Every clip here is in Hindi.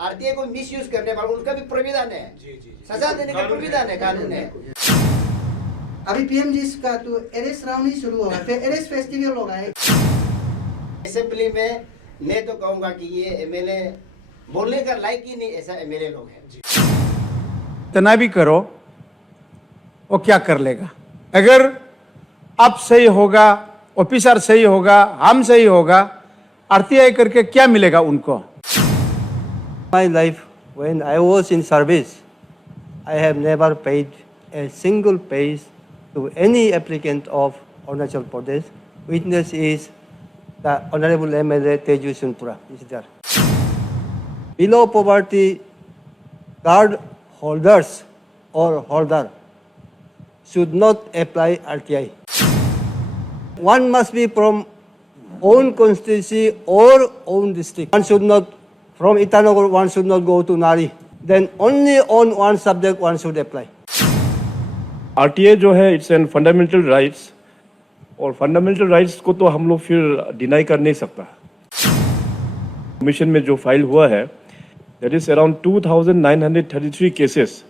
आरटीआई को मिसयूज करने वालों उनका भी प्राविधान है, सजा देने का प्राविधान है, कानून है। अभी पीएमजी का तो अरेस्ट राउंड ही शुरू होगा, फिर अरेस्ट फेस्टिवल होगा। असेंबली में मैं तो कहूंगा कि ये एमएलए बोलने का लायक ही नहीं, ऐसा एमएलए लोग हैं। इतना भी करो वो क्या कर लेगा? अगर आप सही होगा, ऑफिसर सही होगा, हम सही होगा, आरटीआई करके क्या मिलेगा उनको? My life, when I was in service, I have never paid a single paise to any applicant of Arunachal Pradesh. Witness is the Honorable MLA Teju Sunpura is there. Below poverty card holders or holder should not apply RTI. One must be from own constituency or own district. One should not, from Itanagar, one should not go to Nari. Then only on one subject one should apply. RTI जो है इट्स एन फंडामेंटल राइट्स, और फंडामेंटल राइट्स को तो हम लोग फिर डिनाई कर नहीं सकता। कमीशन में जो फाइल हुआ है दैट इज अराउंड 2933 केसेस,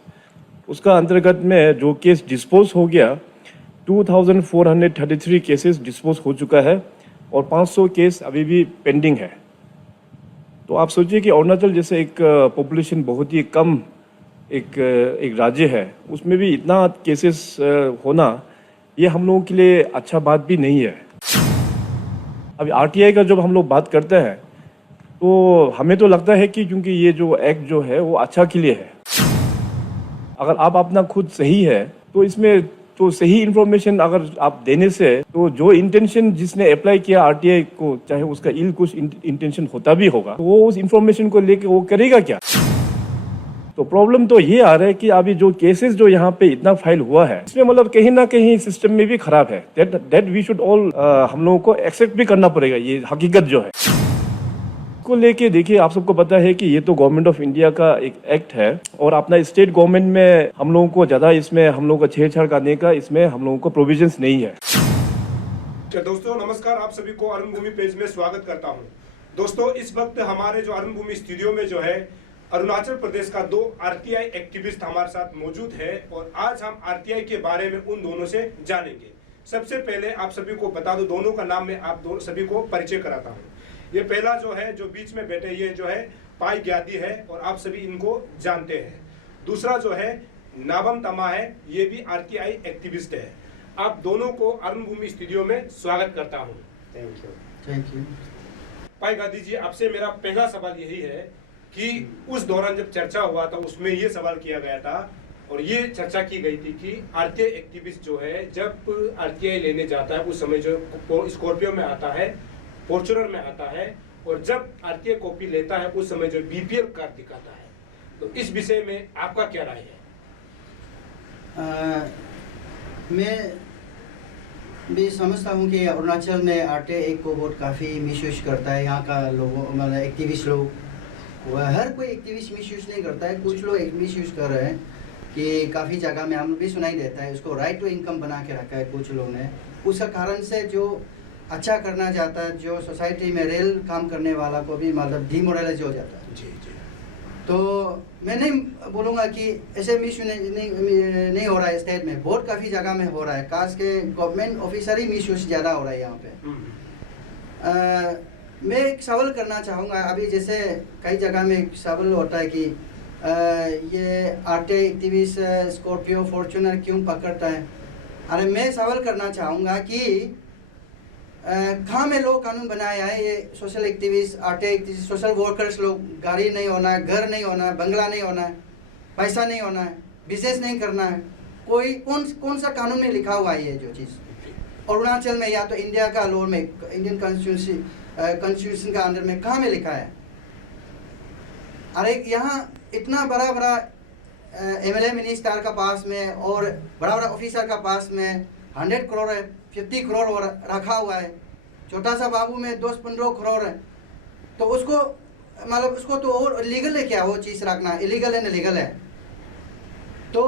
उसका अंतर्गत में जो केस डिस्पोज हो गया 2433 केसेस डिस्पोज हो चुका है और 500 केस अभी भी पेंडिंग है। तो आप सोचिए कि अरुणाचल जैसे एक पॉपुलेशन बहुत ही कम एक राज्य है, उसमें भी इतना केसेस होना ये हम लोगों के लिए अच्छा बात भी नहीं है। अभी आरटीआई का जब हम लोग बात करते हैं तो हमें तो लगता है कि क्योंकि ये जो एक्ट जो है वो अच्छा के लिए है। अगर आप अपना खुद सही है तो इसमें तो सही इन्फॉर्मेशन अगर आप देने से तो जो इंटेंशन जिसने अप्लाई किया आरटीआई को, चाहे उसका इल कुछ इंटेंशन होता भी होगा, तो वो उस इंफॉर्मेशन को लेके वो करेगा क्या? तो प्रॉब्लम तो ये आ रहा है कि अभी जो केसेस जो यहाँ पे इतना फाइल हुआ है इसमें मतलब कहीं ना कहीं सिस्टम में भी खराब है। दैट वी शुड ऑल हम लोगों को एक्सेप्ट भी करना पड़ेगा, ये हकीकत जो है। को लेके देखिए, आप सबको पता है कि ये तो गवर्नमेंट ऑफ इंडिया का एक एक्ट है और अपना स्टेट गवर्नमेंट में हम लोगों को ज्यादा इसमें हम लोगों को छेड़छाड़ करने का इसमें हम लोगों को प्रोविजंस नहीं है। दोस्तों नमस्कार, आप सभी को अरुण भूमि पेज में स्वागत करता हूं। दोस्तों इस वक्त हमारे जो अरुण भूमि स्टूडियो में जो है अरुणाचल प्रदेश का 2 आरटीआई एक्टिविस्ट हमारे साथ मौजूद है और आज हम आरटीआई के बारे में उन दोनों से जानेंगे। सबसे पहले आप सभी को बता दो, दोनों का नाम मैं आप सभी को परिचय कराता हूँ। ये पहला जो है जो बीच में बैठे ये जो है पाई ग्यादी है और आप सभी इनको जानते हैं। दूसरा जो है नाबम तमा है, ये भी आरटीआई एक्टिविस्ट है। आप दोनों को अरुण भूमि स्टूडियो में स्वागत करता हूँ। Thank you. पाई गादी जी, आपसे मेरा पहला सवाल यही है कि उस दौरान जब चर्चा हुआ था उसमें ये सवाल किया गया था और ये चर्चा की गई थी कि आरटीआई एक्टिविस्ट जो है जब आरटीआई लेने जाता है उस समय जो स्कॉर्पियो में आता है, फॉर्च्यूनर में आता है, और जब आरटीआई कॉपी लेता है उस समय जो बीपीएल कार्ड दिखाता है। तो इस विषय में आपका क्या राय है? मैं भी समझता हूँ कि अरुणाचल में आरटीआई को बहुत काफ़ी मिसयूज करता है। यहाँ का लोगों मतलब एक्टिविस्ट लोग, हर कोई एक्टिविस्ट मिसयूज नहीं करता है, कुछ लोग मिसयूज कर रहे हैं कि काफ़ी जगह में हम भी सुनाई देता है उसको राइट टू इनकम बना के रखा है कुछ लोगों ने। उसका कारण से जो अच्छा करना चाहता है, जो सोसाइटी में रेल काम करने वाला को भी मतलब डिमोरलाइज हो जाता है। जी। तो मैं नहीं बोलूँगा कि ऐसे मिसयूज नहीं हो रहा है, स्टेट में बहुत काफ़ी जगह में हो रहा है, खास के गवर्नमेंट ऑफिसर ही मिसयूज ज़्यादा हो रहा है यहाँ पे। मैं एक सवाल करना चाहूँगा। अभी जैसे कई जगह में एक सवाल होता है कि ये आरटीआई एक्टिविस्ट स्कॉर्पियो फॉर्च्यूनर क्यों पकड़ता है। अरे मैं सवाल करना चाहूँगा कि कहाँ में लोग कानून बनाया है ये social activist, RTI activist, social workers लोग, गाड़ी नहीं होना है, घर नहीं होना है, बंगला नहीं होना है, पैसा नहीं होना है, बिजनेस नहीं करना है, कोई कौन सा कानून में लिखा हुआ है ये जो चीज़? अरुणाचल में या तो इंडिया का लॉ में, इंडियन कॉन्स्टिट्यूशन का अंदर में कहाँ में लिखा है? अरे यहाँ इतना बड़ा बड़ा एमएलए मिनिस्टर का पास में और बड़ा बड़ा ऑफिसर का पास में 100 करोड़ है, 50 करोड़ रखा हुआ है, छोटा सा बाबू में 10-15 करोड़ है, तो उसको मतलब उसको तो और लीगल है क्या वो चीज़ रखना? इलीगल है ना लीगल है? तो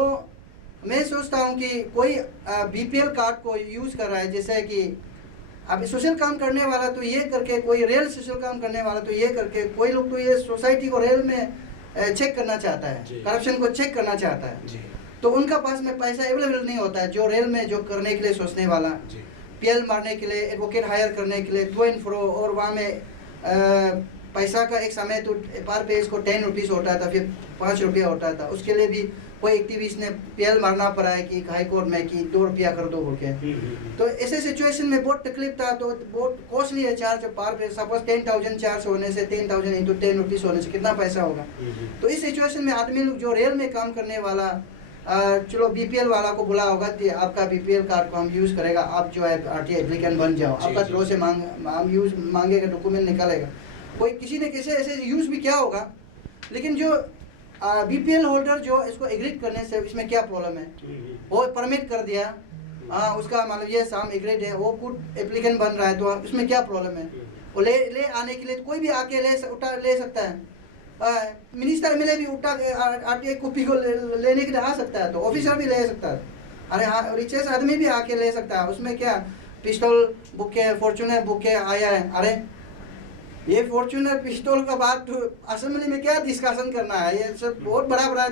मैं सोचता हूँ कि कोई बीपीएल कार्ड को यूज़ कर रहा है, जैसे कि अभी सोशल काम करने वाला तो ये करके, कोई रेल सोशल काम करने वाला तो ये करके, कोई लोग तो ये सोसाइटी को रेल में चेक करना चाहता है, जी। करप्शन को चेक करना चाहता है, जी तो उनका पास में पैसा अवेलेबल नहीं होता है। जो रेल में जो करने के लिए सोचने वाला, जी पीएल मारने के लिए, एडवोकेट हायर करने के लिए, टू एंड फ्रो, और वहाँ में पैसा का एक समय तो पर पेज को 10 रुपीज़ होता था, फिर 5 रुपया होता था। उसके लिए भी कोई एक्टिविस्ट ने पीएल मारना पड़ा है कि हाई कोर्ट में कि 2 रुपया कर दो बोल के। तो ऐसे सिचुएशन में बहुत तकलीफ था, तो बहुत कॉस्टली है चार्ज पर पेज। सपोज 10,000 चार्ज होने से 10,000 इंटू 10 रुपीज़ होने से कितना पैसा होगा। तो इस सिचुएशन में आदमी लोग जो रेल में काम करने वाला, चलो बीपीएल वाला को बोला होगा कि आपका बीपीएल कार्ड को हम यूज़ करेगा, आप जो है आरटीआई एप्लीकेंट बन जाओ, आपका थ्रो से हम यूज़ मांगेगा, डॉक्यूमेंट निकालेगा। कोई किसी ने कैसे ऐसे यूज़ भी किया होगा। लेकिन जो बीपीएल होल्डर जो इसको एग्रीड करने से इसमें क्या प्रॉब्लम है, वो परमिट कर दिया, उसका मतलब ये साम एग्रीड है, वो खुद एप्लीकेंट बन रहा है, तो इसमें क्या प्रॉब्लम है। वो ले आने के लिए तो कोई भी आके ले सकता है। मिनिस्टर मिले भी उठा आरटीआई कॉपी को लेने के लिए आ सकता है, तो ऑफिसर भी ले सकता है। अरे हाँ, रिचेस आदमी भी आके ले सकता है। उसमें क्या पिस्टल बुक है, फॉर्चूनर बुक है, आया है। अरे ये फॉर्चूनर पिस्तौल का बात असेंबली में क्या डिस्कशन करना है। ये सब बहुत बड़ा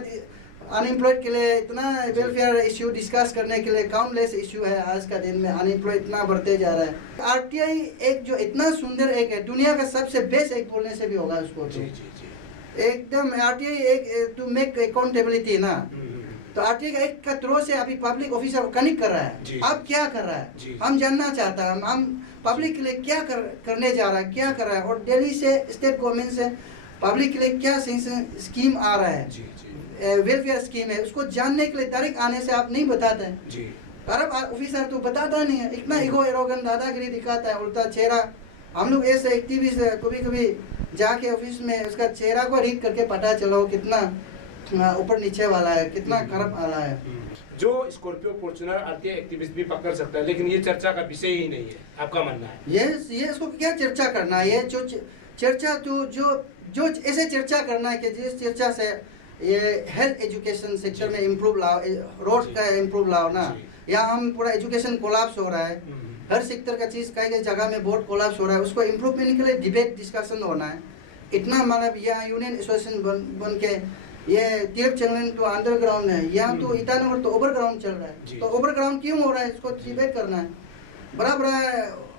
अनएम्प्लॉयड के लिए इतना वेलफेयर इश्यू डिस्कस करने के लिए काउंटलेस इश्यू है। आज का दिन में अनएम्प्लॉयड इतना बढ़ते जा रहा है। आरटीआई एक जो इतना सुंदर एक है, दुनिया का सबसे बेस्ट एक बोलने से भी होगा उसको। एकदम आरटीआई एक टू मेक अकाउंटेबिलिटी ना, तो आरटीआई का एक का थ्रो से अभी पब्लिक ऑफिसर कनेक्ट कर रहा है। अब क्या कर रहा है हम जानना चाहता है। हम पब्लिक के लिए क्या करने जा रहा है, क्या कर रहा है, और दिल्ली से स्टेट गवर्नमेंट से पब्लिक के लिए क्या स्कीम आ रहा है, वेलफेयर स्कीम है, उसको जानने के लिए डायरेक्ट आने से आप नहीं बताते हैं। अरब ऑफिसर तो बताता नहीं है, इतना ईगो एरोगेंट दादागिरी दिखाता है, उल्टा चेहरा। हम लोग ऐसे एक्टिविस्ट कभी कभी जाके ऑफिस में उसका चेहरा को रीड करके पता चलो कितना ऊपर नीचे वाला है, कितना करप्ट वाला है। जो स्कॉर्पियो फॉर्च्यूनर आरटीआई एक्टिविस्ट भी पकड़ सकता है, लेकिन ये चर्चा का विषय ही नहीं है, आपका मानना है? ये इसको क्या चर्चा करना है। ये जो चर्चा तो जो ऐसे चर्चा करना है कि जिस चर्चा से ये हेल्थ एजुकेशन सेक्टर में इम्प्रूव लाओ, रोड का इम्प्रूव लाओ ना। यहाँ हम पूरा एजुकेशन कोलैप्स हो रहा है, हर सेक्टर का चीज़ कई जगह में बहुत कोलैप्स हो रहा है। उसको इम्प्रूवमेंट के लिए डिबेट डिस्कशन होना है। इतना मतलब यहाँ यूनियन एसोसिएशन बन के ये तिरप चंगलन तो अंडरग्राउंड है, यहाँ तो ईटानगर तो ओवरग्राउंड चल रहा है। तो ओवरग्राउंड क्यों हो रहा है, इसको डिबेट करना है। बड़ा बड़ा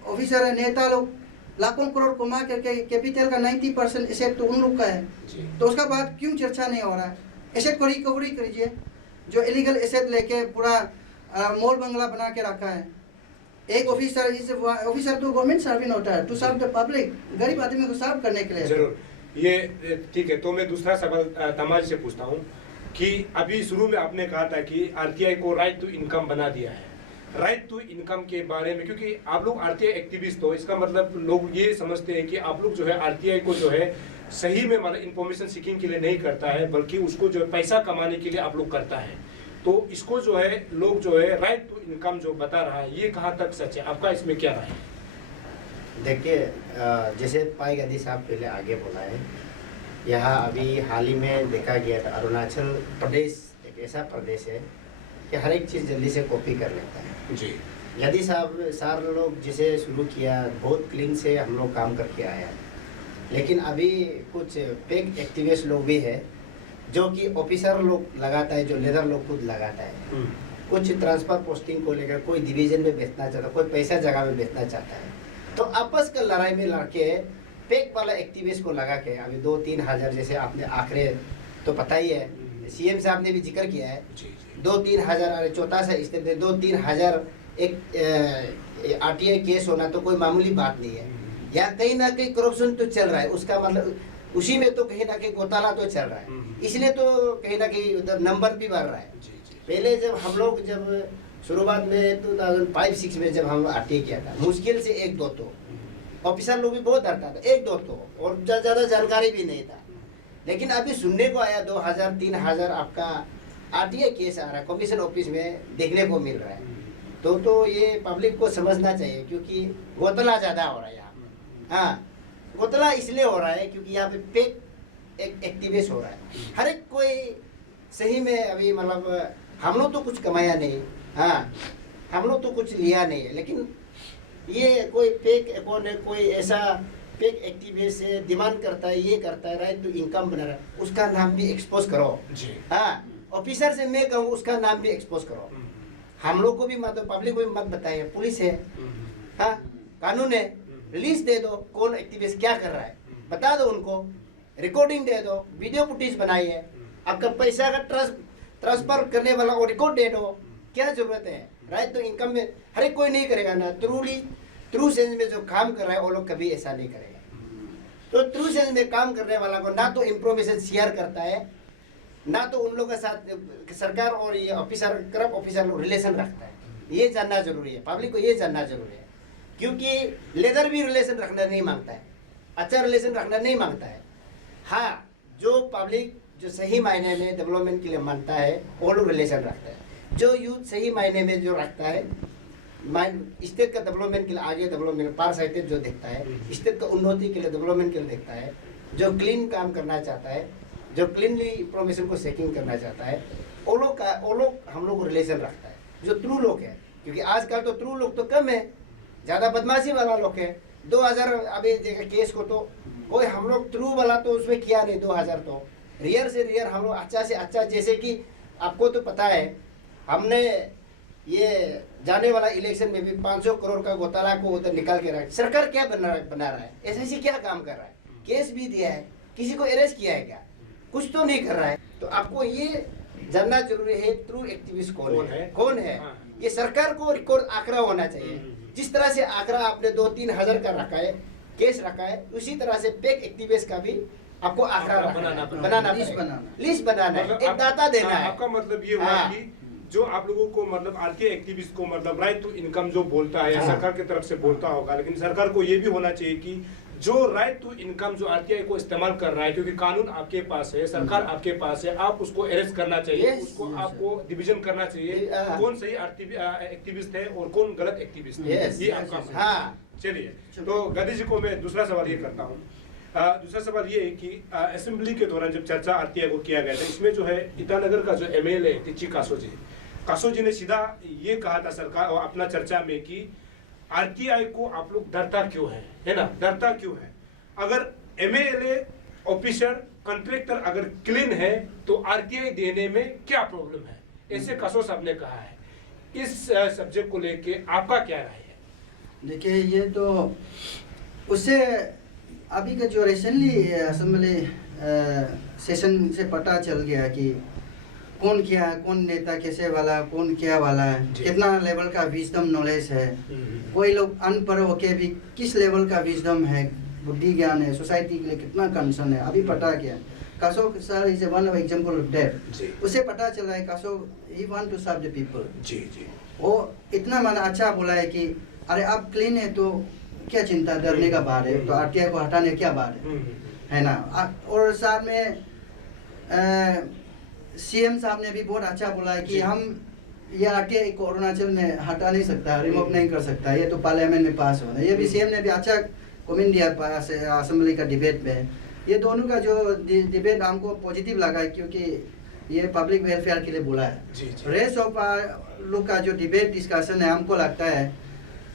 ऑफिसर है, नेता लोग लाखों करोड़ कमा करके कैपिटल का 90% एसेट तो उन लोग का है, तो उसका बाद क्यों चर्चा नहीं हो रहा है। एसेट को रिकवरी कीजिए। जो इलीगल एसेट लेके पूरा मॉल बंगला बना के रखा है। एक ऑफिसर तो गवर्नमेंट सर्विंग होता है, टू सर्व द पब्लिक, गरीब आदमी को सर्व करने के लिए। जरूर, ये ठीक है। तो मैं दूसरा सवाल तमाज से पूछता हूँ कि अभी शुरू में आपने कहा था कि आरटीआई को राइट टू इनकम बना दिया है। राइट टू इनकम के बारे में, क्योंकि आप लोग आरटीआई एक्टिविस्ट हो, इसका मतलब लोग ये समझते हैं कि आप लोग जो है आरटीआई को जो है सही में मतलब इंफॉर्मेशन सीकिंग के लिए नहीं करता है, बल्कि उसको जो है पैसा कमाने के लिए आप लोग करता है। तो इसको जो है लोग जो है राइट टू इनकम जो बता रहा है, ये कहाँ तक सच है, आपका इसमें क्या राय है? देखिए, जैसे पाई गद्दी साहब पहले आगे बोला है, यहाँ अभी हाल ही में देखा गया था अरुणाचल प्रदेश एक ऐसा प्रदेश है कि हर एक चीज़ जल्दी से कॉपी कर लेता है। जी, यदि साहब सार लोग जिसे शुरू किया बहुत क्लीन से हम लोग काम करके आए हैं, लेकिन अभी कुछ फेक एक्टिविस्ट लोग भी है जो कि ऑफिसर लोग लगाता है, जो लेदर लोग खुद लगाता है। कुछ ट्रांसफर पोस्टिंग को लेकर कोई डिवीजन में बेचना चाहता है, कोई पैसा जगह में बेचना चाहता है, तो आपस का लड़ाई में लड़के फेक वाला एक्टिविस्ट को लगा के अभी 2-3 हज़ार, जैसे आपने आंकड़े तो पता ही है, सीएम साहब ने भी जिक्र किया है, 2-3 हज़ार, अरे चौथा सा स्टेप 2-3 हज़ार एक आरटीआई केस होना तो कोई मामूली बात नहीं है। या कहीं ना कहीं करप्शन तो चल रहा है, उसका मतलब उसी में तो कहीं ना कहीं घोटाला तो चल रहा है, इसलिए तो कहीं ना कहीं उधर नंबर भी बढ़ रहा है। पहले जब हम लोग शुरुआत में 2005-6 में जब हम आरटीआई किया था, मुश्किल से 1-2 तो ऑफिसर लोग भी बहुत डरता था, 1-2 तो, और ज़्यादा जानकारी भी नहीं था। लेकिन अभी सुनने को आया 2,000-3,000 आपका आरटीआई केस आ रहा है, कमीशन ऑफिस में देखने को मिल रहा है। तो ये पब्लिक को समझना चाहिए, क्योंकि घोटाला ज़्यादा हो रहा है यहाँ पर। हाँ, घोटाला इसलिए हो रहा है क्योंकि यहाँ पे फेक एक एक्टिविस्ट हो रहा है। हर एक कोई सही में अभी मतलब हम लोग तो कुछ कमाया नहीं, हाँ हम लोग तो कुछ लिया नहीं है, लेकिन ये कोई फेक अकाउंट है, कोई ऐसा फेक एक्टिविस्ट से डिमांड करता है, ये करता है, राइट टू इनकम बना रहा है, उसका नाम भी एक्सपोज करो। जी। हाँ, ऑफिसर से मैं कहूँ उसका नाम भी एक्सपोज करो। हम लोग को भी मतलब पब्लिक को भी मत बताइए, पुलिस है, हाँ, कानून है, रिलीज दे दो कौन एक्टिविस्ट क्या कर रहा है, बता दो उनको, रिकॉर्डिंग दे दो, वीडियो फुटेज बनाइए, आपका पैसा का ट्रांसफर करने वाला वो रिकॉर्ड दे दो, क्या जरूरत है। राइट टू इनकम में हर एक कोई नहीं करेगा ना, ट्रू सेंस में जो काम कर रहा है वो लोग कभी ऐसा नहीं करेगा। तो ट्रू सेंस में काम करने वाला को ना तो इंफॉर्मेशन शेयर करता है, ना तो उन लोगों के साथ सरकार और ये ऑफिसर, करप्ट ऑफिसर लोग रिलेशन रखता है। ये जानना जरूरी है, पब्लिक को ये जानना जरूरी है, क्योंकि लेदर भी रिलेशन रखना नहीं मांगता है, अच्छा रिलेशन रखना नहीं मांगता है। हाँ, जो पब्लिक जो सही मायने में डेवलपमेंट के लिए मानता है वो लोग रिलेशन रखता है। जो यूथ सही मायने में जो रखता है, स्टेट का डेवलपमेंट के लिए, आगे डेवलपमेंट पार साइटेड जो देखता है, स्टेट का उन्नति के लिए, डेवलपमेंट के लिए देखता है, जो क्लीन काम करना चाहता है, जो क्लीनली इंफॉर्मेशन को सेकिंग करना चाहता है, वो लोग हम लोग को रिलेशन रखता है, जो ट्रू लोग है। क्योंकि आजकल तो ट्रू लोग तो कम है, ज़्यादा बदमाशी वाला लोग है। 2000 अभी देखा केस को तो कोई हम लोग ट्रू वाला तो उसमें किया नहीं, 2000 तो रियर से रियर हम लोग अच्छा से अच्छा, जैसे कि आपको तो पता है हमने ये जाने वाला इलेक्शन में भी 500 करोड़ का घोटाला को उधर निकाल के रखा। सरकार क्या बना रहा है, एसआईसी क्या काम कर रहा है, केस भी दिया है, किसी को अरेस्ट किया है क्या, कुछ तो नहीं कर रहा है। तो आपको ये जानना जरूरी है ट्रू एक्टिविस्ट कौन है। हाँ। ये सरकार को रिकॉर्ड आंकड़ा होना चाहिए। जिस तरह से आंकड़ा आपने 2-3 हजार का रखा है, केस रखा है, उसी तरह से फेक एक्टिविस्ट का भी आपको आंकड़ा बनाना लिस्ट बनाना है, एक डाटा देना है। आपका मतलब ये हुआ हाँ। कि जो आप लोगों को मतलब आरटीआई एक्टिविस्ट को मतलब राइट टू इनकम जो बोलता है या सरकार की तरफ से बोलता होगा, लेकिन सरकार को ये भी होना चाहिए कि जो राइट टू इनकम जो आरटीआई को इस्तेमाल कर रहा है, क्योंकि कानून आपके पास है, सरकार आपके पास है, आप उसको अरेस्ट करना चाहिए, उसको आपको डिवीजन करना चाहिए, कौन सही एक्टिविस्ट है और कौन गलत एक्टिविस्ट है, ये आपका। हाँ, चलिए, तो गांधी जी को मैं दूसरा सवाल ये करता हूँ। दूसरा सवाल ये है कि असेंबली के दौरान जब चर्चा आरटीआई को किया गया था, इसमें जो है ईटानगर का जो एमएलए टिच्ची कासो जी ने सीधा ये कहा था सरकार और अपना चर्चा में कि आरटीआई को आप लोग डरता क्यों है ना, डरता क्यों है। अगर एमएलए ऑफिसर कॉन्ट्रैक्टर अगर क्लीन है तो आरटीआई देने में क्या प्रॉब्लम है, ऐसे कासो साहब ने कहा है। इस सब्जेक्ट को लेके आपका क्या राय है? देखिए, ये तो उससे अभी का जो रिसेंटली असेंबली सेशन से पता चल गया कि कौन क्या है, कौन नेता कैसे वाला, कौन क्या वाला है, कितना लेवल का विजडम नॉलेज है, कोई लोग अनपढ़ होके भी किस लेवल का विजडम है, बुद्धि ज्ञान है, सोसाइटी के लिए कितना कंसर्न है, अभी पता क्या। कासो sir is one of example of that. उससे पता चला है कासो he want to serve the people. जी। वो इतना माना अच्छा बोला है कि अरे आप क्लीन है तो क्या चिंता, डरने का बात है, तो आरटीआई को हटाने क्या बात है ना। और साथ में सीएम साहब ने भी बहुत अच्छा बोला है कि हम ये आरटीआई को अरुणाचल में हटा नहीं सकता, रिमूव नहीं कर सकता, ये तो पार्लियामेंट में पास होना है। ये भी सीएम ने भी अच्छा कमेंट दिया असेंबली का डिबेट में। ये दोनों का जो डिबेट हमको पॉजिटिव लगा है, क्योंकि ये पब्लिक वेलफेयर के लिए बोला है। रेस्ट ऑफ लोग का जो डिबेट डिस्कशन है, हमको लगता है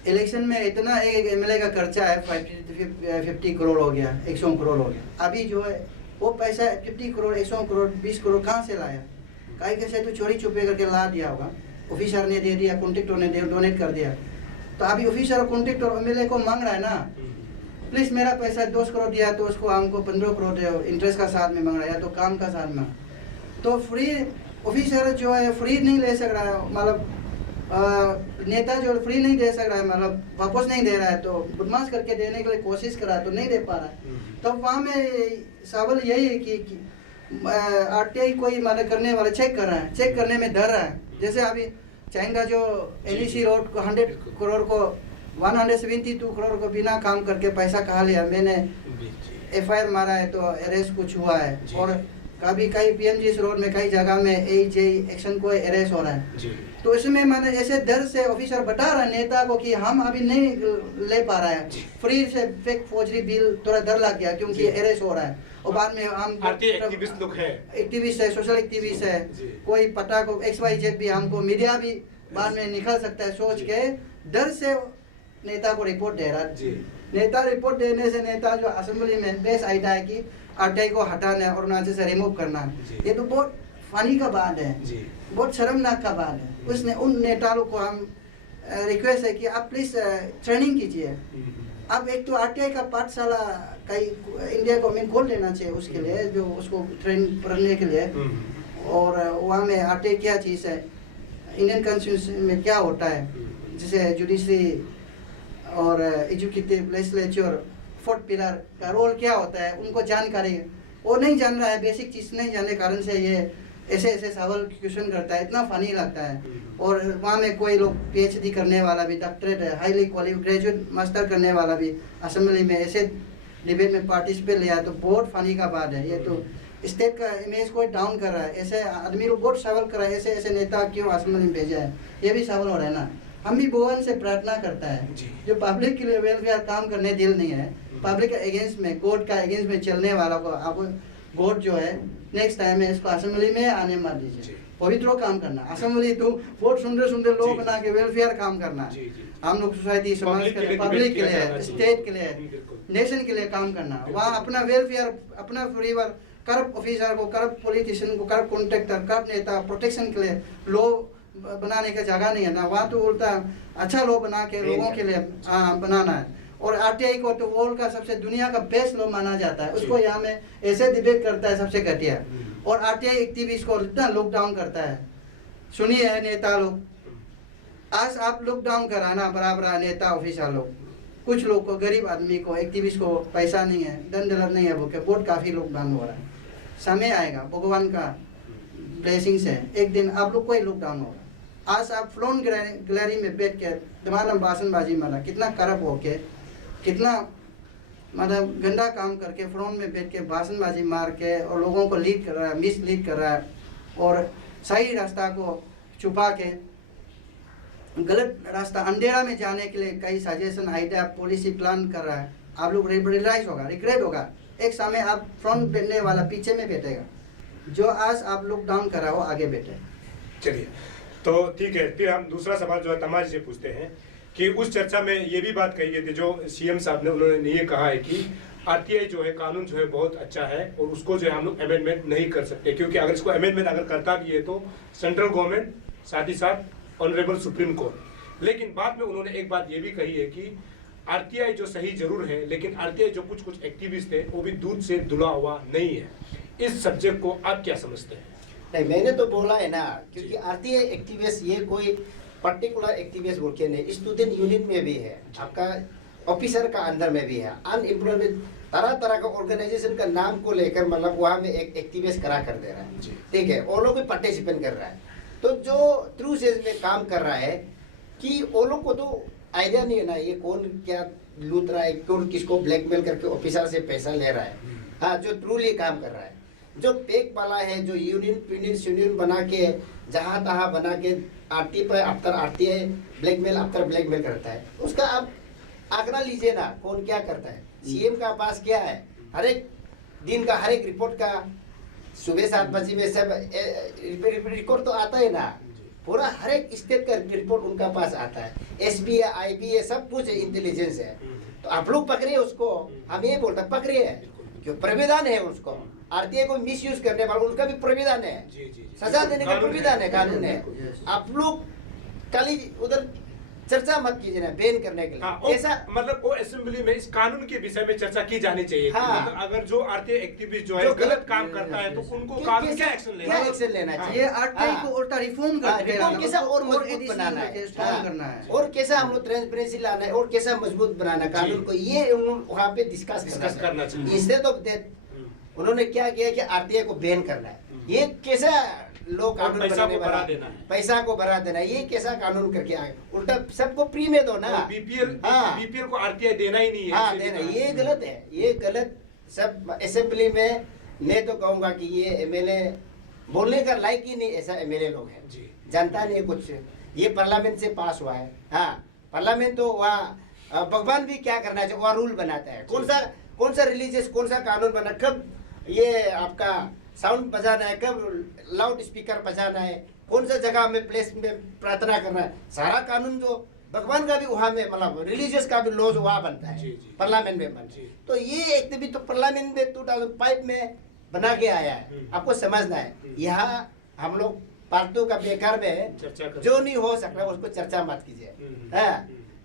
इलेक्शन में इतना एक एमएलए का खर्चा है 50 करोड़ हो गया, 100 करोड़ हो गया। अभी जो है वो पैसा 50 करोड़, 100 करोड़, 20 करोड़ कहाँ से लाया? कहीं कैसे तो चोरी छुपे करके ला दिया होगा, ऑफिसर ने दे दिया, कॉन्ट्रैक्टर ने डोनेट कर दिया। तो अभी ऑफिसर और कॉन्ट्रैक्टर एमएलए को मांग रहा है ना, प्लीज मेरा पैसा 10 करोड़ दिया तो उसको हमको 15 करोड़ दे, इंटरेस्ट का साथ में मांग रहा है या तो काम का साथ में। तो फ्री ऑफिसर जो है फ्री नहीं ले सक रहा है, मतलब नेता जो फ्री नहीं दे सक रहा है, मतलब वापस नहीं दे रहा है, तो बदमाश करके देने के लिए कोशिश कर रहा है तो नहीं दे पा रहा है। तो वहाँ में सवाल यही है कि आरटीआई कोई मतलब करने वाला चेक कर रहा है, चेक करने में डर रहा है। जैसे अभी चाइना जो एनईसी रोड को 100 करोड़ को 172 करोड़ को बिना काम करके पैसा कहा लिया, मैंने एफआईआर मारा है तो अरेस्ट कुछ हुआ है। और कभी कई पीएमजी रोड में कई जगह में एजे एक्शन को अरेस्ट हो रहा है। तो इसमें मैंने ऐसे डर से ऑफिसर बता रहा है नेता को कि हम अभी नहीं ले पा रहा है, फ्री से फेक फौजरी बिल, थोड़ा डर लग गया क्योंकि अरेस्ट हो रहा है। और बाद में हम एक्टिविस्ट लोग है, एक्टिविस्ट है, सोशल एक्टिविस्ट है, कोई पता को XYZ भी हमको मीडिया भी बाद में निकल सकता है, सोच के डर से नेता को रिपोर्ट दे रहा है। नेता रिपोर्ट देने से नेता जो असेंबली में बेस्ट आइडिया है कि आरटीआई को हटाना है और अरुणाचल से रिमूव करना है। ये तो बहुत फनी का बात है, बहुत शर्मनाक का बात है। उसने उन नेता लोग को हम रिक्वेस्ट है कि आप प्लीज ट्रेनिंग कीजिए। अब एक तो आरटीआई का पाठशाला कई इंडिया गवर्नमेंट खोल देना चाहिए उसके लिए, जो उसको ट्रेन पढ़ने के लिए। और वहाँ में आरटीआई क्या चीज़ है, इंडियन कॉन्स्टिट्यूशन में क्या होता है, जैसे जुडिशरी और एजुकेटिव लेजिस्लेचर फोर्थ पिलर का रोल क्या होता है, उनको जानकारी वो नहीं जान रहा है। बेसिक चीज़ नहीं जानने कारण से ये ऐसे ऐसे सवाल क्वेश्चन करता है, इतना फनी लगता है। और वहाँ में कोई लोग पीएचडी करने वाला भी, डॉक्टरेट है, हाईली क्वालिफाइड ग्रेजुएट मास्टर करने वाला भी असेंबली में ऐसे डिबेट में पार्टिसिपेट लिया, तो बहुत फनी का बात है। ये तो स्टेट का इमेज को डाउन कर रहा है। ऐसे आदमी लोग बहुत सवाल कर रहा है, ऐसे ऐसे नेता क्यों असेंबली में भेजा है, ये भी सवाल हो रहा है ना। हम भी भगवान से प्रार्थना करता है, जो पब्लिक के लिए वेलफेयर काम करने दिल नहीं है, पब्लिक के अगेंस्ट में, गॉड का अगेंस्ट में चलने वाला को आप गॉड जो है नेक्स्ट टाइम में इसको असेंबली में आने मत दीजिए। पवित्र काम करना असेंबली तो बहुत सुंदर सुंदर लोग बना के वेलफेयर काम करना है। हम लोग सोसाइटी समाज के लिए, पब्लिक के लिए, स्टेट के लिए, नेशन के लिए काम करना। वहाँ अपना वेलफेयर, अपना परिवार, करप्ट ऑफिसर को, करप्ट पॉलिटिशियन को, करप्ट कॉन्ट्रैक्टर, करप्ट नेता प्रोटेक्शन के लिए लो बनाने का जगह नहीं है ना। वहाँ तो उल्टा अच्छा लो बना के लोगों के लिए बनाना है। और आरटीआई को तो वर्ल्ड का सबसे दुनिया का बेस्ट लो माना जाता है, उसको यहाँ में ऐसे डिबेट करता है सबसे घटिया। और आरटीआई एक्टिविस्ट को इतना लॉकडाउन करता है। सुनिए नेता लोग, आज आप लॉकडाउन कराना बराबर नेता ऑफिसर लोग, कुछ लोग को, गरीब आदमी को, एक्टिविस्ट को पैसा नहीं है, दंड नहीं है, वो के बहुत काफ़ी लॉकडाउन हो रहा है। समय आएगा भगवान का ब्लेसिंग से, एक दिन आप लोग को ही लॉकडाउन होगा। आज आप फ्लोन गैलरी में बैठ के दमादम भाषणबाजी मारा, कितना करप्ट होके, कितना मतलब गंदा काम करके फ्लोन में बैठ के भाषणबाजी मार के और लोगों को लीड कर रहा है, मिस लीड कर रहा है, और सही रास्ता को छुपा के गलत रास्ता अंधेरा में जाने के लिए कई सजेशन, आइडिया, पॉलिसी प्लान कर रहा है। आप लोग रियलाइज होगा, रिग्रेट होगा, एक समय आप फ्रंट बैठने वाला पीछे में बैठेगा। जो आज आप लोग डाउन करा हो आगे बैठे। चलिए, तो ठीक है, फिर हम दूसरा सवाल जो है तमाश से पूछते हैं कि उस चर्चा में ये भी बात कही गई थी, जो सीएम साहब ने, उन्होंने ये कहा है कि आरटीआई जो है कानून जो है बहुत अच्छा है और उसको जो है हम लोग अमेंडमेंट नहीं कर सकते, क्योंकि अगर इसको अमेंडमेंट अगर करता भी है तो सेंट्रल गवर्नमेंट, साथ ही साथ ऑनरेबल सुप्रीम कोर्ट। लेकिन बाद में उन्होंने एक बात ये भी कही है कि आरटीआई जो सही जरूर है, लेकिन आरटीआई जो कुछ कुछ एक्टिविस्ट है वो भी दूध से धुला हुआ नहीं है। इस सब्जेक्ट को आप क्या समझते हैं? नहीं, मैंने तो बोला है ना, क्योंकि आरटीआई एक्टिविस्ट ये कोई पर्टिकुलर एक्टिविस्ट बोल के नहीं, स्टूडेंट यूनियन में भी है, आपका ऑफिसर का अंदर में भी है, अनएम्प्लॉयमेंट तरह तरह का ऑर्गेनाइजेशन का नाम को लेकर मतलब वहाँ में एक एक्टिविस्ट करा कर दे रहा है, ठीक है, वो लोग भी पार्टिसिपेट कर रहा है। तो जो ट्रू सेंस में काम कर रहा है कि वो लोग को तो आइडिया नहीं है ना, ये कौन क्या लूट रहा है, कौन किसको ब्लैकमेल करके ऑफिसर से पैसा ले रहा है। हाँ, जो ट्रूली काम कर रहा है, जो पेक वाला है, जो यूनियन बना के जहाँ तहाँ बना के RTI after RTI blackmail after blackmail करता है, उसका आप आंकड़ा लीजिए ना, कौन क्या करता है। सीएम का पास क्या है, हर एक दिन का हर एक रिपोर्ट का सुबह 7 बजे में सब रिकॉर्ड तो आता है ना, पूरा हर एक स्टेट का रिपोर्ट उनका पास आता है, एसबीआई, आईबीए सब कुछ इंटेलिजेंस है। तो आप लोग पकड़िए उसको, हम ये बोलते पकड़िए, क्यों प्राविधान है उसको, आरटीआई को मिसयूज करने वाला उनका भी प्राविधान है, सजा देने का प्राविधान है, कानून है। आप लोग कल उधर चर्चा मत कीजिए ना बैन करने के लिए। हाँ, ऐसा मतलब वो असेंबली में इस कानून के विषय में चर्चा की जानी चाहिए। हाँ, मतलब अगर जो आरटीआई एक्टिविस्ट जो है गलत काम करता है तो उनको कानून क्या एक्शन लेना चाहिए। ये आरटीआई को उल्टा रिफॉर्म कैसा और मजबूत बनाना है, और कैसा हम लोग ट्रांसपेरेंसी लाना है, और कैसा मजबूत बनाना कानून को, ये वहाँ पे डिस्कस करना चाहिए। इंस्टेड ऑफ दैट उन्होंने क्या किया कि आरटीआई को बैन करना है। ये कैसा लोग कानून बनाने वाला, पैसा को बढ़ा देना, ये कैसा कानून करके आए, उल्टा सबको फ्री में दो ना। बीपीएल को आरटीआई देना ही नहीं है। हाँ, देना, ये गलत है, ये गलत। सब असेंबली में मैं तो कहूँगा कि ये एमएलए बोलने का लायक ही नहीं, ऐसा एमएलए लोग हैं, जनता नहीं कुछ। ये पार्लियामेंट से पास हुआ है। हाँ, पार्लियामेंट तो वहाँ भगवान भी क्या करना चाहिए, वहाँ रूल बनाता है, कौन सा रिलीजियस कौन सा कानून बना, कब ये आपका साउंड बजाना है, कब लाउड स्पीकर बजाना है, कौन सा जगह में प्लेस में प्रार्थना करना है, सारा कानून जो भगवान का भी वहाँ में मतलब रिलीजियस का भी लॉज वहाँ बनता है, जी, जी। पार्लियामेंट में बनता जी। है। तो ये एक्टिविटी तो पार्लियामेंट में 2005 में बना के आया है, आपको समझना है। यहाँ हम लोग पार्टियों का बेकार में चर्चा करते जो नहीं हो सकता उसको चर्चा मत कीजिए। हाँ,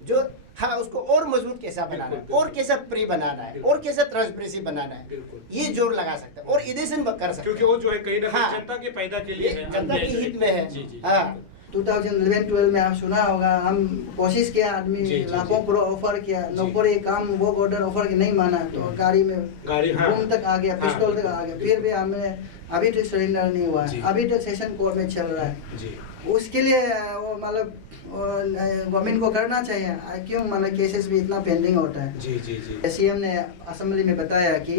जो हाँ उसको और मजबूत कैसा बनाना है, बिल्कुल, और कैसा फ्री बनाना है, और कैसा ट्रांसपेरेंसी बनाना है, बिल्कुल। ये जोर लगा सकते हैं और इधर से कर सकते क्योंकि हैं। वो जो है कहीं ना कहीं हाँ। जनता के फायदा के लिए ये है, जनता के हित में है। जी, जी। हाँ 2011-12 में आप सुना होगा, हम कोशिश किया, आदमी जी, जी, लाखों जी। करोड़ ऑफर किया, जी। नौकरी काम वो ऑर्डर ऑफर की नहीं माना, तो गाड़ी में गाड़ी, हाँ। बम तक आ गया, हाँ। पिस्तौल तक आ गया, फिर भी हमें अभी तक सरेंडर नहीं हुआ जी। है, अभी तक सेशन कोर्ट में चल रहा है। जी उसके लिए वो मतलब गवर्नमेंट को करना चाहिए, क्यों मतलब केसेस भी इतना पेंडिंग होता है। जी जी जी सीएम ने असेंबली में बताया कि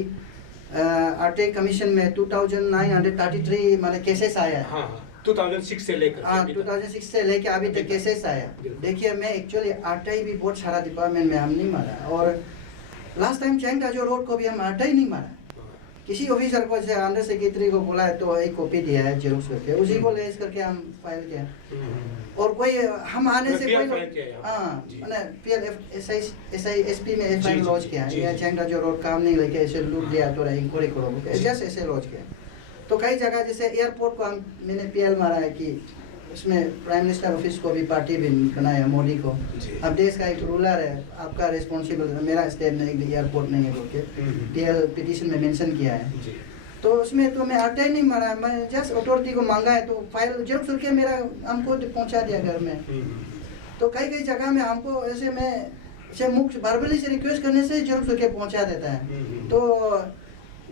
आरटीआई कमीशन में 2933 मतलब केसेस आया है। हाँ हाँ 2006 से लेकर हाँ अभी तक। 2006 से लेके अभी तक केसेस आया। बिल्कुल। देखिए मैं एक्चुअली आरटीआई भी बहुत सारा डिपार्टमेंट में हम नहीं मारा, और लास्ट टाइम चैंगटाजो रोड को भी हम आरटीआई नहीं मारा। किसी ऑफिसर को जैसे अंडर सेक्रेटरी को बोला है तो एक कॉपी दिया है जेरोक्स करके, उसी को लेस करके हम फाइल किया। और कोई हम आने से PL कोई फाइल किया है यहाँ। हाँ जी। मैंने PL SI SP में जी, फाइल जी, लॉन्च किया जी, है, जी। चैंगटाजो रोड काम नहीं लेके ऐसे लूट दिया तो इंक्वायरी करो, जस्ट ऐसे लॉन्च किया। तो कई जगह जैसे एयरपोर्ट को हम मैंने PL मारा है कि उसमें प्राइम मिनिस्टर ऑफिस को भी पार्टी भी बनाया मोदी को। जी। अब देश का एक रूलर है, आपका रिस्पॉन्सिबल, मेरा स्टेट में एक एयरपोर्ट नहीं है बोल के PL पिटीशन में मेंशन किया है। जी तो उसमें तो मैं आरटीआई नहीं मारा, मैं जस्ट अथॉरिटी को मांगा है तो फाइल जेरोक्स करके मेरा हमको पहुंचा दिया घर में। तो कई कई जगह में हमको ऐसे मैं ऐसे मुख्य वर्बली से रिक्वेस्ट करने से जेरोक्स करके पहुंचा देता है। तो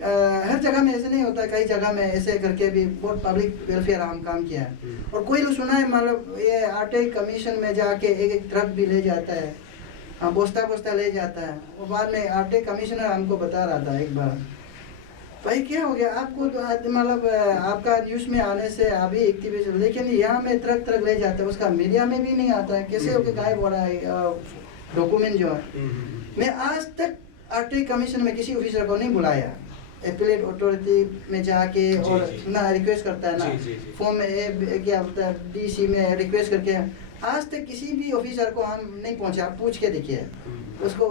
हर जगह में ऐसे नहीं होता, कई जगह में ऐसे करके भी बहुत पब्लिक वेलफेयर हम काम किया है। और कोई लोग सुना है मतलब ये आरटीआई कमीशन में जाके एक एक ट्रक भी ले जाता है, हाँ बोस्ता बोस्ता ले जाता है। वो बाद में आरटीआई कमिश्नर हमको बता रहा था एक बार, भाई क्या हो गया आपको, तो मतलब आपका न्यूज में आने से अभी एक्टिविटी, लेकिन यहाँ में ट्रक ट्रक ले जाते हैं, उसका मीडिया में भी नहीं आता है, कैसे होके गायब हो रहा है डॉक्यूमेंट जो है। मैं आज तक आरटीआई कमीशन में किसी ऑफिसर को नहीं बुलाया, एपीलेट अथॉरिटी में जाके जी, और जी। ना रिक्वेस्ट करता है ना, जी, जी, जी। फॉर्म में क्या बोलता है DC में रिक्वेस्ट करके, आज तक किसी भी ऑफिसर को हम नहीं पहुंचा। पूछ के देखिए उसको,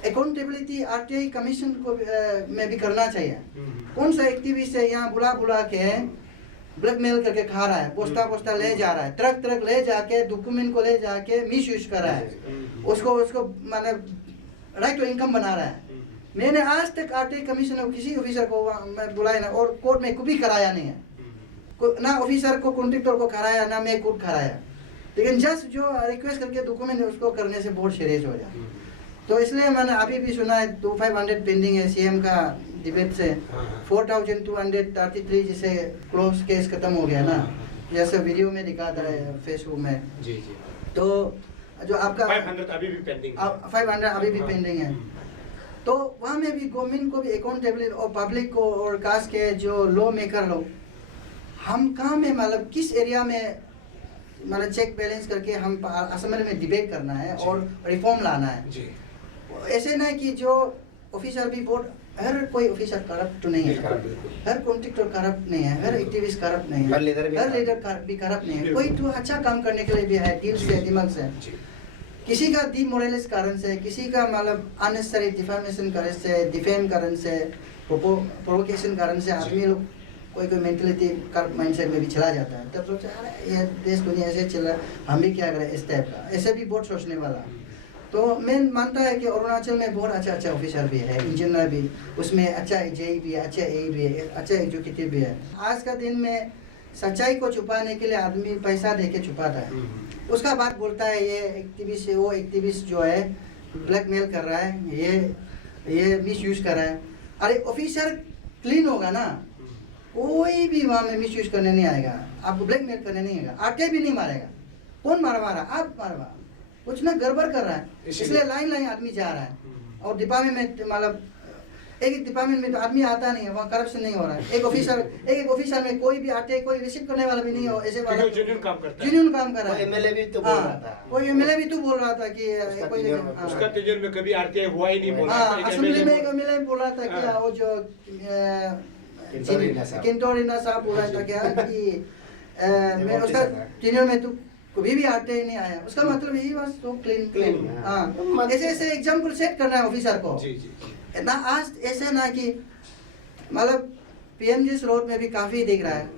अकाउंटेबिलिटी आरटीआई कमीशन को में भी करना चाहिए। कौन सा एक्टिविस्ट है यहाँ बुला बुला के ब्लैकमेल करके खा रहा है, पोस्ता पोस्ता ले जा रहा है, ट्रक ट्रक ले जाके डॉक्यूमेंट को ले जाके मिस यूज कर रहा है, उसको माने राइट टू इनकम बना रहा है। मैंने आज तक आरटीआई कमीशन किसी ऑफिसर को मैं बुलाया ना, और कोर्ट में कभी कराया नहीं है, ना ऑफिसर को कॉन्ट्रेक्टर को कराया ना मैं खुद कराया, लेकिन जस्ट जो रिक्वेस्ट करके डॉक्यूमेंट उसको करने से बहुत सीरियस हो जाए। तो इसलिए मैंने अभी भी सुना है 2500 पेंडिंग है सीएम का डिबेट से, 4233 जैसे क्लोज केस खत्म हो गया ना, जैसे वीडियो में दिखाता है फेसबुक में। जी जी तो जो आपका 500 अभी भी पेंडिंग 500 अभी भी पेंडिंग है। तो वहाँ में भी गवर्नमेंट को भी अकाउंटेबिलिटी और पब्लिक को और कास्ट के जो लॉ मेकर लोग, हम कहाँ में मतलब किस एरिया में मतलब चेक बैलेंस करके हम असेंबली में डिबेट करना है और रिफॉर्म लाना है। जी ऐसे ना कि जो ऑफिसर भी बहुत, हर कोई ऑफिसर करप्ट तो नहीं है, हर कॉन्ट्रैक्टर करप्ट नहीं है, हर एक्टिविस्ट करप्ट नहीं है, हर लीडर भी करप्ट नहीं है। कोई तो अच्छा काम करने के लिए भी है, दिल से दिमाग से। जी किसी का डिमोरलिस कारण से, किसी का मतलब अननेसेसरी डिफेमेशन कारण से, डिफेम कारण से, प्रोवोकेशन कारण से आदमी लोग कोई कोई मेंटलिटी कर्व माइंडसेट में भी चला जाता है। तब सोचा अरे ये देश दुनिया ऐसे चल रहा है, हम भी क्या करें इस टाइप का, ऐसे भी बहुत सोचने वाला। तो मैं मानता है कि अरुणाचल में बहुत अच्छा ऑफिसर भी है, इंजीनियर भी, उसमें अच्छा जेई भी है, अच्छा ए भी है, अच्छा एग्जीक्यूटिव भी है। आज का दिन में सच्चाई को छुपाने के लिए आदमी पैसा दे के छुपाता है, उसका बात बोलता है ये एक्टिविस्ट है, वो एक्टिविस्ट जो है ब्लैकमेल कर रहा है, ये मिस यूज कर रहा है। अरे ऑफिसर क्लीन होगा ना, कोई भी वहाँ में मिस यूज करने नहीं आएगा, आपको ब्लैकमेल करने नहीं आएगा, आके भी नहीं मारेगा। कौन मारवा रहा? आप मारवा, कुछ ना गड़बड़ कर रहा है, इसलिए लाइन आदमी जा रहा है। और डिपार्टमेंट में मतलब एक डिपार्टमेंट में तो आदमी आता नहीं है, वहाँ करप्शन नहीं हो रहा है। एक ऑफिसर में कोई भी आते, कोई रिसीव करने वाला भी नहीं हो, ऐसे वाला जेन्युइन काम करता है। जेन्युइन काम कर रहा कोई है। एमएलए भी तो बोल रहा था, कोई एमएलए भी तो बोल रहा था कि उसका कोई tenure में- हाँ। उसका तेजर में कभी आरटीआई हुआ ही नहीं बोला। हाँ, एक असेंबली में MLA एक एमएलए बोल रहा था कि हाँ। वो जो किंतोरिना साहब। किंतोरिना साहब बोल रहा था क्या कि मैं बहुत उसका ही ज्यादा। टीनियर में तो कभी भी आरटीआई नहीं आया, उसका मतलब यही बस तो क्लीन Clean, हाँ, ऐसे ऐसे एग्जाम्पल सेट करना है ऑफिसर को। जी जी ना आज ऐसे ना कि मतलब पीएमजीएस रोड में भी काफी दिख रहा है।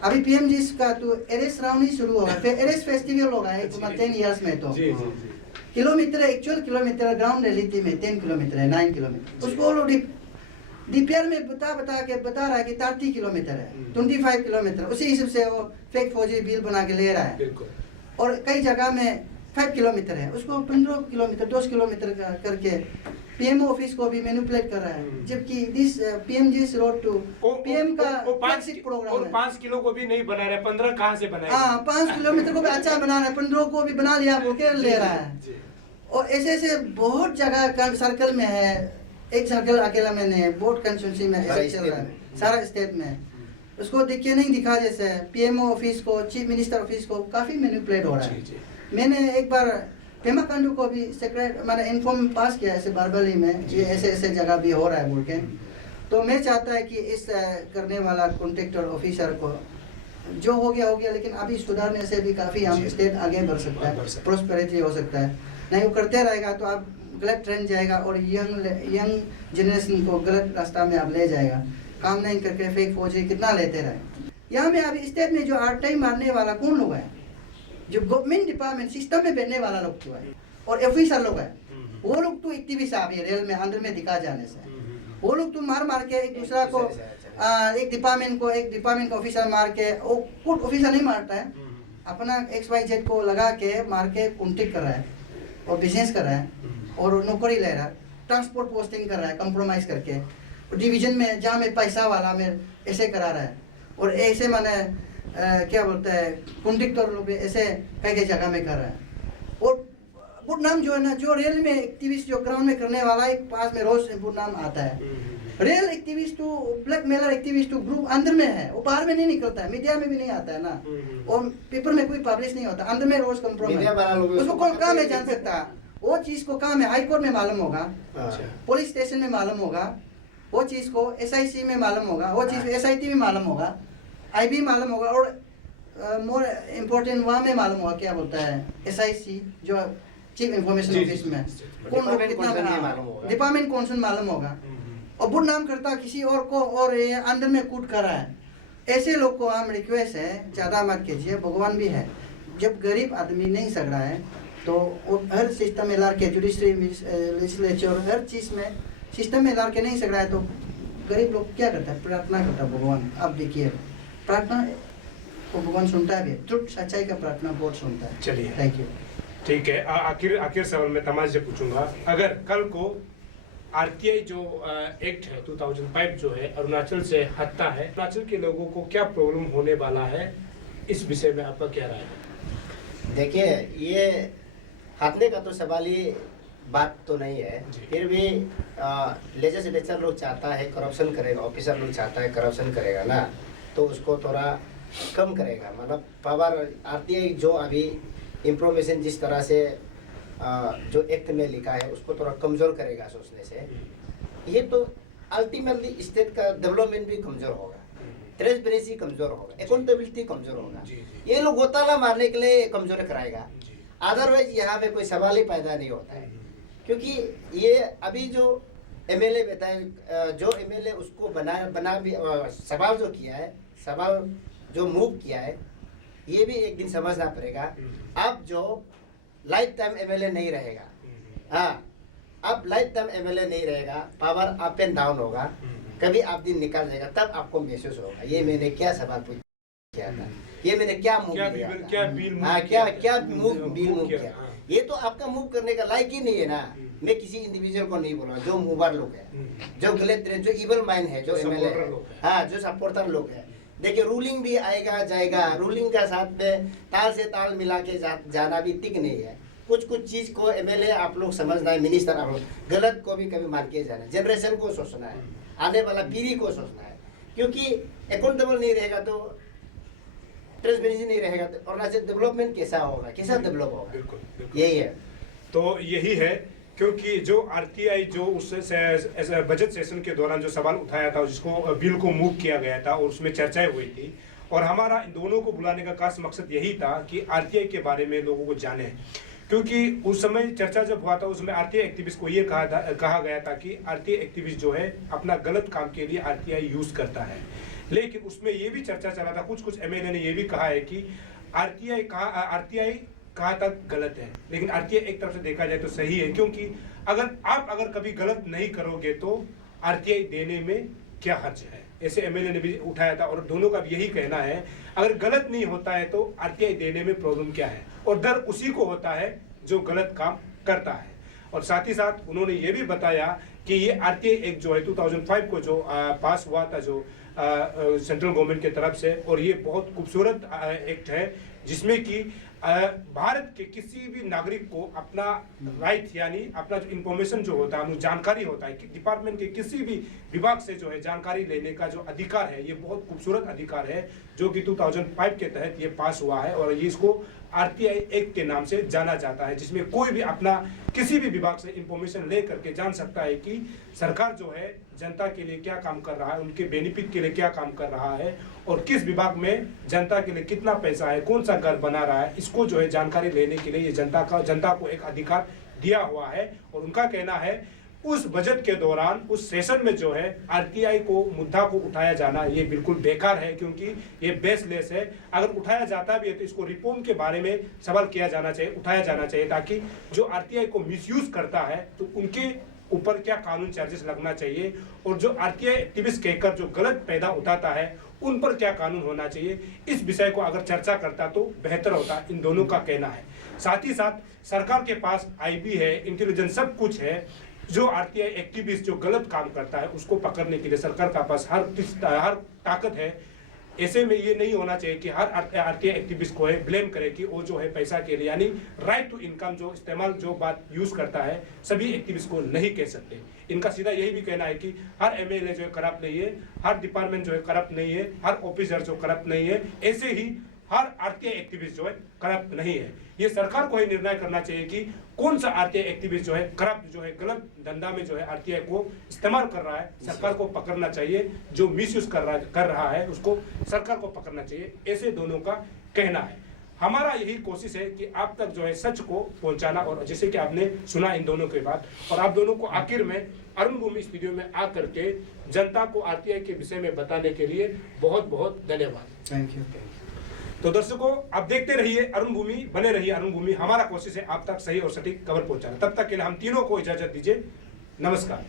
अभी पीएमजीएस का तो एरेस राउंड ही शुरू होगा, फिर एरेस फेस्टिवल होगा 10 इयर्स में। तो जी जी जी kilometre, actual kilometre ground reality में 10 किलोमीटर है, 9 किलोमीटर। उसको डीपीआर में बता रहा है कि 30 किलोमीटर है, 25 किलोमीटर। उसी हिसाब से वो फेक फौजी बिल बना के ले रहा है। बिल्कुल। और कई जगह में 5 किलोमीटर है, उसको 15 किलोमीटर 10 किलोमीटर करके पीएम ऑफिस को भी मैनिपुलेट कर रहा है। जबकि दिस पीएमजीएस रोड टू पीएम का फ्लैगशिप प्रोग्राम है। 5 किलो को भी नहीं बना रहे, 15 कहाँ से बनाएगा? हाँ, 5 किलोमीटर को भी अच्छा बना रहा है, 15 को भी बना लिया बोल के ले रहा है। और ऐसे ऐसे बहुत जगह सर्कल में है, एक सर्कल अकेला में नहीं है, बहुत कंस्टिट्यूंसी में ऐसे चल रहा है सारा स्टेट में। उसको दिख के नहीं दिखा, जैसे पीएमओ ऑफिस को, चीफ मिनिस्टर ऑफिस को काफी मैनिपुलेट हो रहा है। मैंने एक बार पेमा खांडू को भी मैंने इन्फॉर्म पास किया ऐसे बारबली में, ये ऐसे ऐसे जगह भी हो रहा है बोल के। तो मैं चाहता है कि इस करने वाला कॉन्ट्रैक्टर ऑफिसर को जो हो गया, लेकिन अभी सुधारने से भी काफी हम स्टेट आगे बढ़ सकता है, प्रोस्पेरिटी हो सकता है। नहीं वो करते रहेगा तो आप गलत ट्रेंड जाएगा और यंग जनरेशन को गलत रास्ता में आप ले जाएगा। काम नहीं करके फेक फौजी कितना लेते रहे। यहाँ में अभी स्टेट में जो आरटीआई मारने वाला कौन लोग है? जो गवर्नमेंट डिपार्टमेंट सिस्टम में बैठने वाला लोग तो है और ऑफिसर लोग है। वो लोग तो एक्टिविस्ट आ भी रेल में अंदर में दिखा जाने से, वो लोग तो मार के एक दूसरा को एक डिपार्टमेंट ऑफिसर मार के, वो खुद ऑफिसर नहीं मारता है, अपना XYZ को लगा के मार के कॉन्टेक्ट कर रहा है और बिजनेस कर रहा है और नौकरी ले रहा है, ट्रांसपोर्ट पोस्टिंग कर रहा है कंप्रोमाइज करके, डिवीजन में जहाँ में पैसा वाला में ऐसे करा रहा है। और ऐसे माने क्या बोलते हैं कॉन्ट्रैक्टर लोग ऐसे कई जगह में कर रहा है। और बुट नाम जो है ना, जो रेल में एक्टिविस्ट जो ग्राउंड में करने वाला एक पास में रोज बुट नाम आता है। रेल एक्टिविस्ट तो ब्लैक मेलर एक्टिविस्ट तो ग्रुप अंदर में है, वो बाहर में नहीं निकलता है, मीडिया में भी नहीं आता है ना, और पेपर में कोई पब्लिश नहीं होता, अंदर में रोज कंप्रोमाइज। उसको कौन कहाँ में जान सकता, वो चीज को कहाँ में हाई कोर्ट में मालूम होगा, पुलिस स्टेशन में मालूम होगा, वो चीज को SIC में मालूम होगा, वो चीज SIT में मालूम होगा, IB मालूम होगा, और मोर इम्पोर्टेंट वहाँ में मालूम होगा क्या बोलता है SIC जो चीफ इंफॉर्मेशन ऑफिस में कौन लोग कितना डिपार्टमेंट कौन सा मालूम होगा। और बुट नाम करता किसी और को और ये अंदर में कूट कर रहा है। ऐसे लोग को हम रिक्वेस्ट है ज़्यादा मत कीजिए, भगवान भी है। जब गरीब आदमी नहीं सक रहा है तो वो हर सिस्टम में ला के जुडिशरी लेजिस्लेचर हर चीज़ में सिस्टम में ला के नहीं सक रहा है तो गरीब लोग क्या करता है, प्रार्थना करता है भगवान। आप देखिए प्रार्थना को भगवान सुनता है भी, ट्रुथ सच्चाई का प्रार्थना बहुत सुनता है। चलिए थैंक यू। ठीक है, आखिर सवाल में तमाम से पूछूंगा, अगर कल को RTI जो एक्ट है 2005 जो है अरुणाचल से हटता है, अरुणाचल के लोगों को क्या प्रॉब्लम होने वाला है, इस विषय में आपका क्या राय है? देखिए, ये हटने का तो सवाल ही बात तो नहीं है, फिर भी लेजिस्लेचर लोग चाहता है करप्शन करेगा, ऑफिसर लोग चाहता है करप्शन करेगा ना, तो उसको थोड़ा कम करेगा। मतलब पावर RTI जो अभी इंफॉर्मेशन जिस तरह से जो एक्ट में लिखा है उसको थोड़ा कमज़ोर करेगा सोचने से, ये तो अल्टीमेटली स्टेट का डेवलपमेंट भी कमज़ोर होगा, ट्रांसपेरेंसी कमज़ोर होगा, अकाउंटेबिलिटी कमज़ोर होगा। ये लोग घोटाला मारने के लिए कमज़ोर कराएगा, अदरवाइज यहाँ पे कोई सवाल ही पैदा नहीं होता है। क्योंकि ये अभी जो MLA बताए, जो MLA उसको बना भी सवाल जो किया है, सवाल जो मूव किया है, ये भी एक दिन समझना पड़ेगा। अब जो लाइफ टाइम MLA नहीं रहेगा, हाँ, अब लाइफ टाइम MLA नहीं रहेगा, पावर अप एंड डाउन होगा, कभी आप दिन निकल जाएगा, तब आपको महसूस होगा ये मैंने क्या सवाल किया था, ये मैंने क्या मूव किया, क्या मूव किया। ये तो आपका मूव करने का लायक ही नहीं है ना। मैं किसी इंडिविजुअल को नहीं बोल रहा, जो मूवर लोग है, जो गलत जो इवल माइंड है, जो MLA है, हाँ, जो सपोर्टर लोग है। देखिए रूलिंग भी आएगा जाएगा, रूलिंग का साथ में ताल से ताल मिला के जाना भी टिक नहीं है। कुछ चीज़ को MLA आप लोग समझना है, मिनिस्टर आप लोग गलत को भी कभी मान के जाना है, जनरेशन को सोचना है, आने वाला पीढ़ी को सोचना है। क्योंकि अकाउंटेबल नहीं रहेगा तो ट्रांसपेरेंसी नहीं रहेगा तो अरुणाचल डेवलपमेंट कैसा होगा, कैसा डेवलप होगा। बिल्कुल यही है, तो यही है। क्योंकि जो RTI जो उस बजट सेशन के दौरान जो सवाल उठाया था, जिसको बिल को मूव किया गया था और उसमें चर्चाएं हुई थी, और हमारा इन दोनों को बुलाने का खास मकसद यही था कि आरटीआई के बारे में लोगों को जाने, क्योंकि उस समय चर्चा जब हुआ था उसमें आरटीआई एक्टिविस्ट को ये कहा गया था कि आरटीआई एक्टिविस्ट जो है अपना गलत काम के लिए आरटीआई यूज करता है। लेकिन उसमें ये भी चर्चा चला था, कुछ एमएलए ने ये भी कहा है कि आरटीआई कहाँ तक गलत है, लेकिन आरटीआई एक तरफ से देखा जाए तो सही है, क्योंकि अगर कभी गलत नहीं करोगे तो आरटीआई देने में क्या हर्ज है, ऐसे एमएलए ने भी उठाया था। और दोनों का भी यही कहना है, अगर गलत नहीं होता है तो आरटीआई देने में प्रॉब्लम क्या है, और डर उसी को होता है जो गलत काम करता है। और साथ ही साथ उन्होंने ये भी बताया कि ये आरटीआई एक्ट जो है 2005 को जो पास हुआ था जो सेंट्रल गवर्नमेंट की तरफ से, और ये बहुत खूबसूरत एक्ट है जिसमें कि भारत के किसी भी नागरिक को अपना राइट यानी अपना जो इंफॉर्मेशन जो होता है, जानकारी होता है कि डिपार्टमेंट के किसी भी विभाग से जो है जानकारी लेने का जो अधिकार है, ये बहुत खूबसूरत अधिकार है जो कि 2005 के तहत ये पास हुआ है। और ये इसको आरटीआई एक्ट के नाम से जाना जाता है, जिसमें कोई भी अपना किसी भी विभाग से इंफॉर्मेशन ले करके जान सकता है कि सरकार जो है जनता के लिए क्या काम कर रहा है, उनके बेनिफिट के लिए क्या काम कर रहा है, और किस विभाग में जनता के लिए कितना पैसा है, कौन सा घर बना रहा है, इसको जो है जानकारी लेने के लिए ये जनता को एक अधिकार दिया हुआ है। और उनका कहना है उस बजट के दौरान उस सेशन में जो है आरटीआई को मुद्दा को उठाया जाना ये बिल्कुल बेकार है, क्योंकि ये बेसलेस है। अगर उठाया जाता भी है तो इसको रिफॉर्म के बारे में सवाल किया जाना चाहिए, उठाया जाना चाहिए, ताकि जो आरटीआई को मिसयूज करता है तो उनके ऊपर क्या कानून चार्जेस लगना चाहिए, और जो आरटीआई एक्टिविस्ट कहकर जो गलत पैदा उठाता है उन पर क्या कानून होना चाहिए। इस विषय को अगर चर्चा करता तो बेहतर होता, इन दोनों का कहना है। साथ ही साथ सरकार के पास आईबी है, इंटेलिजेंस सब कुछ है, जो आरटीआई एक्टिविस्ट जो गलत काम करता है उसको पकड़ने के लिए सरकार का पास हर ताकत है। ऐसे में ये नहीं होना चाहिए कि हर आरटीआई एक्टिविस्ट को है ब्लेम करे कि वो जो है पैसा के लिए यानी राइट टू इनकम जो इस्तेमाल जो बात यूज करता है, सभी एक्टिविस्ट को नहीं कह सकते। इनका सीधा यही भी कहना है कि हर एमएलए जो है करप्ट नहीं है, हर डिपार्टमेंट जो है करप्ट नहीं है, हर ऑफिसर जो करप्ट नहीं है, ऐसे ही हर आरटीआई एक्टिविस्ट जो है करप्ट नहीं है। ये सरकार को ही निर्णय करना चाहिए कि कौन सा आरटीआई एक्टिविस्ट जो है करप्ट जो है गलत धंधा में जो है आरटीआई को इस्तेमाल कर रहा है, सरकार को पकड़ना चाहिए। जो मिसयूज कर रहा है उसको सरकार को पकड़ना चाहिए, ऐसे दोनों का कहना है। हमारा यही कोशिश है कि आप तक जो है सच को पहुंचाना, और जैसे कि आपने सुना इन दोनों की बात, और आप दोनों को आखिर में अरुण भूमि स्टूडियो में आकर के जनता को आरटीआई के विषय में बताने के लिए बहुत बहुत धन्यवाद। Thank you. तो दर्शकों आप देखते रहिए अरुण भूमि, बने रहिए अरुण भूमि। हमारा कोशिश है आप तक सही और सटीक खबर पहुंचाना। तब तक के लिए हम तीनों को इजाजत दीजिए। नमस्कार।